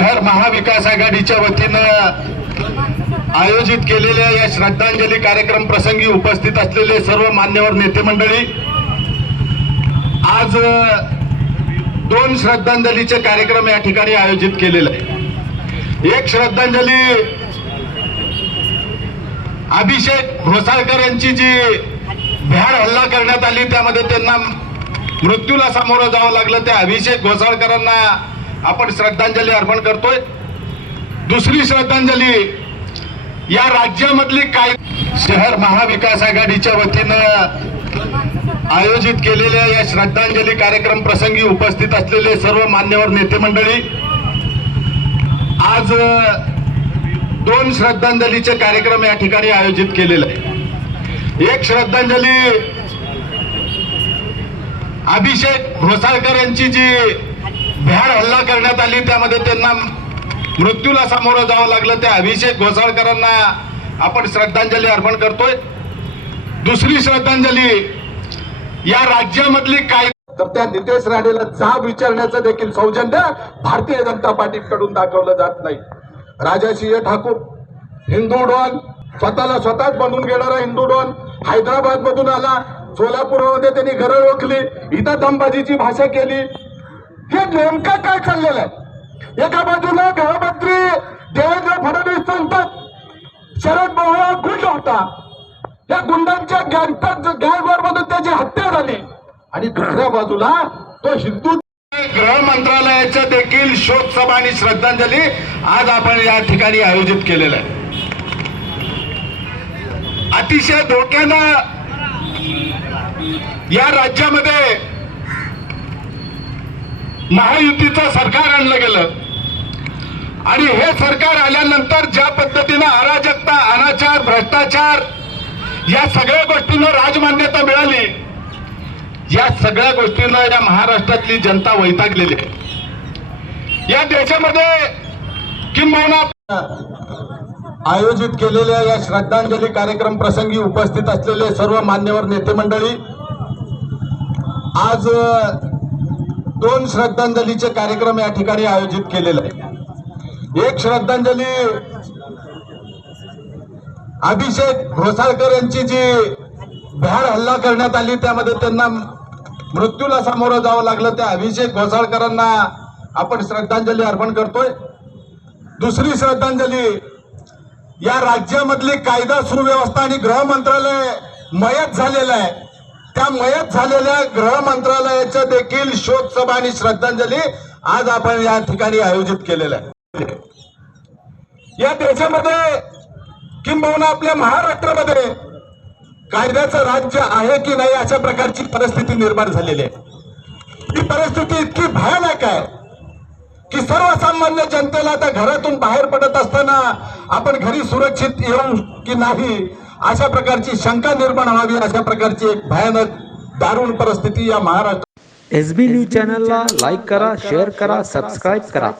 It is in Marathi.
महाविकास आघाडीच्या वतीनं आयोजित केलेल्या या श्रद्धांजली कार्यक्रम प्रसंगी उपस्थित असलेले सर्व मान्यवर नेते मंडळी आज दोन श्रद्धांजलीचे कार्यक्रम या ठिकाणी आयोजित केलेले आहे एक श्रद्धांजली अभिषेक घोसाळकर यांची जी भ्याड हल्ला करण्यात आली त्यामध्ये त्यांना मृत्यूला सामोरं जावं लागलं. त्या अभिषेक घोसाळकरांना आपण श्रद्धांजली अर्पण करतोय. दुसरी श्रद्धांजली या राज्यामधली काय शहर महाविकास आघाडीच्या वतीनं आयोजित केलेल्या या श्रद्धांजली कार्यक्रम प्रसंगी उपस्थित असलेले सर्व मान्यवर नेते मंडळी आज दोन श्रद्धांजलीचे कार्यक्रम या ठिकाणी आयोजित केलेले आहे एक श्रद्धांजली अभिषेक घोसाळकर यांची जी भ्याड हल्ला करण्यात आली. त्यामध्ये त्यांना मृत्यूला सामोरं जावं लागलं. त्या अभिषेक घोसाळकरांना आपण श्रद्धांजली अर्पण करतोय. दुसरी श्रद्धांजली या राज्यामधली काय तर त्या नितेश राणेला जाब विचारण्याचं देखील सौजन्य भारतीय जनता पार्टीकडून दाखवलं जात नाही. राजाशिय ठाकूर हिंदू डॉन स्वतःला स्वतःच बनवून घेणारा हिंदू डॉन हैदराबाद मधून आला. सोलापूरमध्ये त्यांनी घरं रोखली. इथं दमबाजीची भाषा केली. हे नेमकं काय चाललेलं आहे? एका बाजूला गृहमंत्री देवेंद्र फडणवीस सांगतात शरद पवार गुंड होता. या गुंडांच्या गँगच्या गँगवर मधून त्याची हत्या झाली. आणि दुसऱ्या बाजूला तो हिंदू गृह मंत्रालयाच्या देखील शोक सभा आणि श्रद्धांजली आज आपण या ठिकाणी आयोजित केलेलं आहे. अतिशय धोक्यानं या राज्यामध्ये महायुतीचं सरकार आणलं गेलं. आणि हे सरकार आल्यानंतर ज्या पद्धतीनं अराजकता अनाचार भ्रष्टाचार या सगळ्या गोष्टींना राजमान्यता मिळाली या सगळ्या गोष्टींना या महाराष्ट्रातली जनता वैतागलेली आहे. या देशामध्ये किंबहुना आयोजित केलेल्या या श्रद्धांजली कार्यक्रम प्रसंगी उपस्थित असलेले सर्व मान्यवर नेते मंडळी आज दोन श्रद्धांजलीचे कार्यक्रम या ठिकाणी आयोजित केलेले आहे एक श्रद्धांजली अभिषेक घोसाळकर यांची जी भ्याड हल्ला करण्यात आली त्यामध्ये त्यांना मृत्यूला सामोरं जावं लागलं. त्या अभिषेक घोसाळकरांना आपण श्रद्धांजली अर्पण करतोय. दुसरी श्रद्धांजली या राज्यामधली कायदा सुव्यवस्था आणि गृह मंत्रालय मयत झालेलं आहे. त्या मयत झालेल्या गृह मंत्रालयाच्या देखील शोक सभा आणि श्रद्धांजली आज आपण या ठिकाणी आयोजित केलेलं आहे. या देशामध्ये किंबहुना आपल्या महाराष्ट्रामध्ये कायद्याचं राज्य आहे की नाही अशा प्रकारची परिस्थिती निर्माण झालेली आहे. ही परिस्थिती इतकी भयानक आहे की सर्वसामान्य जनतेला आता घरातून बाहेर पडत असताना आपण घरी सुरक्षित येऊ की नाही अशा प्रकारची शंका निर्माण व्हावी अशा प्रकारची एक भयानक दारुण परिस्थिती या महाराष्ट्र एस बी न्यूज चॅनलला लाईक करा शेअर करा सबस्क्राईब करा.